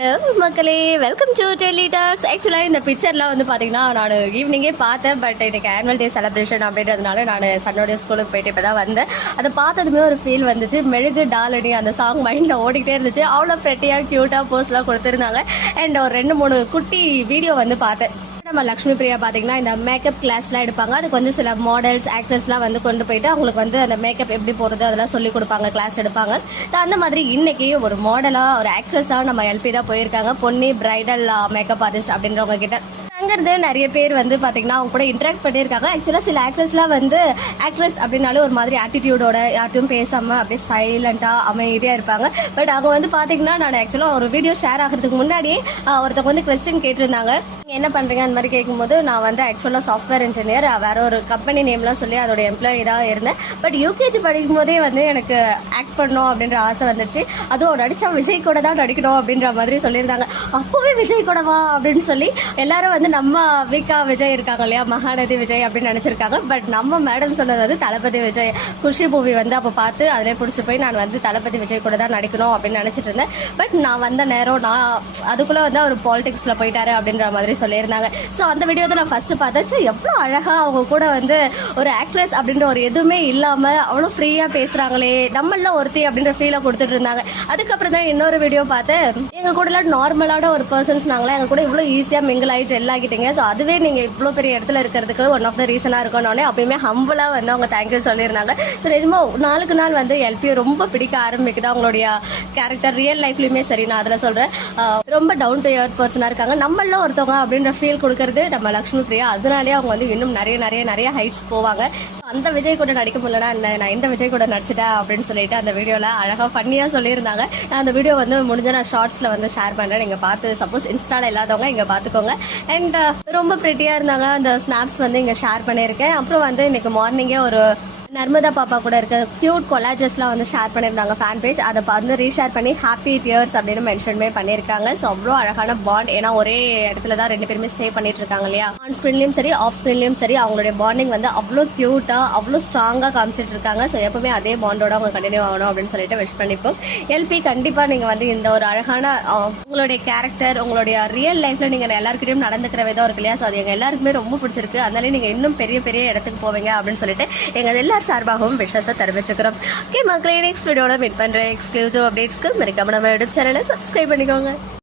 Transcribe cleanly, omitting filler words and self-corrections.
Hello மக்களே, welcome to Delhi tax. ஆக்சுவலாக இந்த பிக்சர்லாம் வந்து பார்த்தீங்கன்னா நான் ஈவினிங்கே பார்த்தேன். பட் எனக்கு ஆனுவல் டே செலிப்ரேஷன் அப்படின்றதுனால நான் சன்னோடைய ஸ்கூலுக்கு போயிட்டு இப்போ தான் வந்தேன். அதை பார்த்ததுமே ஒரு ஃபீல் வந்துச்சு. மெழுகு டாலடி அந்த சாங் மைண்டில் ஓடிக்கிட்டே இருந்துச்சு. அவ்வளோ ஃப்ரெட்டியாக க்யூட்டாக போஸ்லாம் கொடுத்துருந்தாங்க. அண்ட் ஒரு 2-3 குட்டி வீடியோ வந்து பார்த்தேன். நம்ம லக்ஷ்மி பிரியா பார்த்தீங்கன்னா இந்த மேக்கப் கிளாஸ்லாம் எடுப்பாங்க. அதுக்கு வந்து சில மாடல்ஸ் ஆக்ட்ரஸ்லாம் வந்து கொண்டு போயிட்டு அவங்களுக்கு வந்து அந்த மேக்கப் எப்படி போடுறது அதெல்லாம் சொல்லி கொடுப்பாங்க, கிளாஸ் எடுப்பாங்க. அந்த மாதிரி இன்னைக்கு ஒரு மாடலாக ஒரு ஆக்ட்ரஸாக நம்ம எல்பி தான் போயிருக்காங்க. பொன்னி பிரைடல் மேக்கப் ஆர்டிஸ்ட் அப்படின்றவங்க கிட்ட அங்கிருந்து நிறைய பேர் வந்து பார்த்தீங்கன்னா அவங்க கூட இன்ட்ராக்ட் பண்ணியிருக்காங்க. ஆக்சுவலாக சில ஆக்ட்ரஸ்லாம் வந்து ஆக்ட்ரஸ் அப்படின்னாலும் ஒரு மாதிரி ஆட்டிடியூடோட யார்ட்டும் பேசாமல் அப்படியே சைலண்ட்டாக அமைதியாக இருப்பாங்க. பட் அவங்க வந்து பார்த்தீங்கன்னா நான் ஆக்சுவலாக ஒரு வீடியோ ஷேர் ஆகிறதுக்கு முன்னாடியே ஒருத்தவங்க வந்து கொஸ்டின் கேட்டிருந்தாங்க. நீங்கள் என்ன பண்ணுறீங்க அந்த மாதிரி கேட்கும்போது நான் வந்து ஆக்சுவலாக சாஃப்ட்வேர் இன்ஜினியர், வேற ஒரு கம்பெனி நேம்லாம் சொல்லி அதோட எம்ப்ளாயி தான் இருந்தேன். பட் யூகேஜி படிக்கும் போதே வந்து எனக்கு ஆக்ட் பண்ணணும் அப்படின்ற ஆசை வந்துச்சு. அதுவும் நடித்தா விஜய் கூட தான் நடிக்கணும் அப்படின்ற மாதிரி சொல்லியிருந்தாங்க. அப்போவே விஜய் கூடவா அப்படின்னு சொல்லி எல்லாரும் வந்து நம்ம விகா விஜய் இருக்காங்க இல்லையா, மகாநதி விஜய் அப்படின்னு நினைச்சிருக்காங்க. பட் நம்ம மேடம் சொன்னது வந்து தளபதி விஜய். குஷி மூவி வந்து அப்போ பார்த்து அதிலே பிடிச்சி போய் நான் வந்து தளபதி விஜய் கூட தான் நடிக்கணும் அப்படின்னு நினைச்சிட்டு இருந்தேன். பட் நான் வந்த நேரம் நான் அதுக்குள்ள வந்து அவர் பாலிடிக்ஸ்ல போயிட்டாரு அப்படின்ற மாதிரி சொல்லியிருந்தாங்க. ஸோ அந்த வீடியோ தான் நான் ஃபர்ஸ்ட் பார்த்தேன். எவ்வளோ அழகா அவங்க கூட வந்து ஒரு ஆக்ட்ரஸ் அப்படின்ற ஒரு எதுவுமே இல்லாம அவ்வளோ ஃப்ரீயா பேசுறாங்களே, நம்மள ஒருத்தி அப்படின்ற ஃபீலை கொடுத்துட்டு இருந்தாங்க. அதுக்கப்புறம் தான் இன்னொரு வீடியோ பார்த்தேன். எங்க கூட நார்மலான ஒரு பர்சன்ஸ் நாங்களே எங்க கூட இவ்வளோ ஈஸியா மிங்கிள் ஆயிடுச்சு எல்லாகிட்டீங்க. ஸோ அதுவே நீங்கள் இவ்வளோ பெரிய இடத்துல இருக்கிறதுக்கு ஒன் ஆஃப் த ரீசனாக இருக்கணும்னே அப்பயுமே ஹம்பிளாக வந்து அவங்க தேங்க்யூ சொல்லியிருந்தாங்க. ஸோ நிஜமாக நாளுக்கு நாள் வந்து எல்பியை ரொம்ப பிடிக்க ஆரம்பிக்குது. அவங்களுடைய கேரக்டர் ரியல் லைஃப்லையுமே சரி, நான் அதில் சொல்கிறேன், ரொம்ப டவுன் டு எர்த் பர்சனாக இருக்காங்க. நம்மள ஒருத்தவங்க அப்படின்ற ஃபீல் கொடுக்கறது நம்ம லக்ஷ்மி பிரியா. அதனாலேயே அவங்க வந்து இன்னும் நிறைய நிறைய நிறைய ஹைட்ஸ் போவாங்க. அந்த விஜய் கூட நடிக்க முடியலன்னா நான் இந்த விஜய் கூட நடிச்சிட்டேன் அப்படின்னு சொல்லிட்டு அந்த வீடியோவில் அழகாக ஃபன்னியாக சொல்லியிருந்தாங்க. நான் அந்த வீடியோ வந்து முடிஞ்ச நான் ஷார்ட்ஸில் வந்து ஷேர் பண்ணுறேன். நீங்கள் பார்த்து சப்போஸ் இன்ஸ்டாவில் இல்லாதவங்க இங்கே பார்த்துக்கோங்க. அண்ட் ரொம்ப ப்ரிட்டியாக இருந்தாங்க. அந்த ஸ்னாப்ஸ் வந்து இங்கே ஷேர் பண்ணியிருக்கேன். அப்புறம் வந்து இன்னைக்கு மார்னிங்கே ஒரு நர்மதா பாப்பா கூட இருக்க கியூட் கொலாஜஸ்லாம் வந்து ஷேர் பண்ணியிருந்தாங்க ஃபேன் பேஜ். அதை வந்து ரீஷேர் பண்ணி ஹாப்பி டியர்ஸ் அப்படின்னு மென்ஷன்மே பண்ணியிருக்காங்க. ஸோ அவ்வளோ அழகான பாண்ட். ஏன்னா ஒரே இடத்துல தான் 2 பேருமே ஸ்டே பண்ணிட்டு இருக்காங்க இல்லையா. ஆன் ஸ்க்ரீன்லையும் சரி ஆஃப் ஸ்க்ரீன்லையும் சரி அவங்களுடைய பாண்டிங் வந்து அவ்வளோ க்யூட்டாக அவ்வளோ ஸ்ட்ராங்காக காமிச்சிட்டு இருக்காங்க. ஸோ எப்பவுமே அதே பாண்டோட அவங்க கண்டினியூ ஆகணும் அப்படின்னு சொல்லிட்டு விஷ் பண்ணிப்போம். எல்பி கண்டிப்பாக நீங்கள் வந்து இந்த ஒரு அழகான உங்களுடைய கேரக்டர் உங்களுடைய ரியல் லைஃப்ல நீங்கள் எல்லாருக்கிட்டையும் நடந்துக்கிற விதம் இருக்கு இல்லையா. ஸோ அது எங்கள் எல்லாருக்குமே ரொம்ப பிடிச்சிருக்கு. அதனால நீங்கள் இன்னும் பெரிய பெரிய இடத்துக்கு போவீங்க அப்படின்னு சொல்லிட்டு எங்கள் எல்லாரும் சார்பாகவும் விஷயத்தை தெரிவிச்சுக்கிறோம். ஓகே மக்களே, நெக்ஸ்ட் வீடியோவில் மீட் பண்ணுற எக்ஸ்க்ளூசிவ் அப்டேட்ஸ்க்கு மறக்காம நம்ம யூடியூப் சேனலை சப்ஸ்கிரைப் பண்ணிக்கோங்க.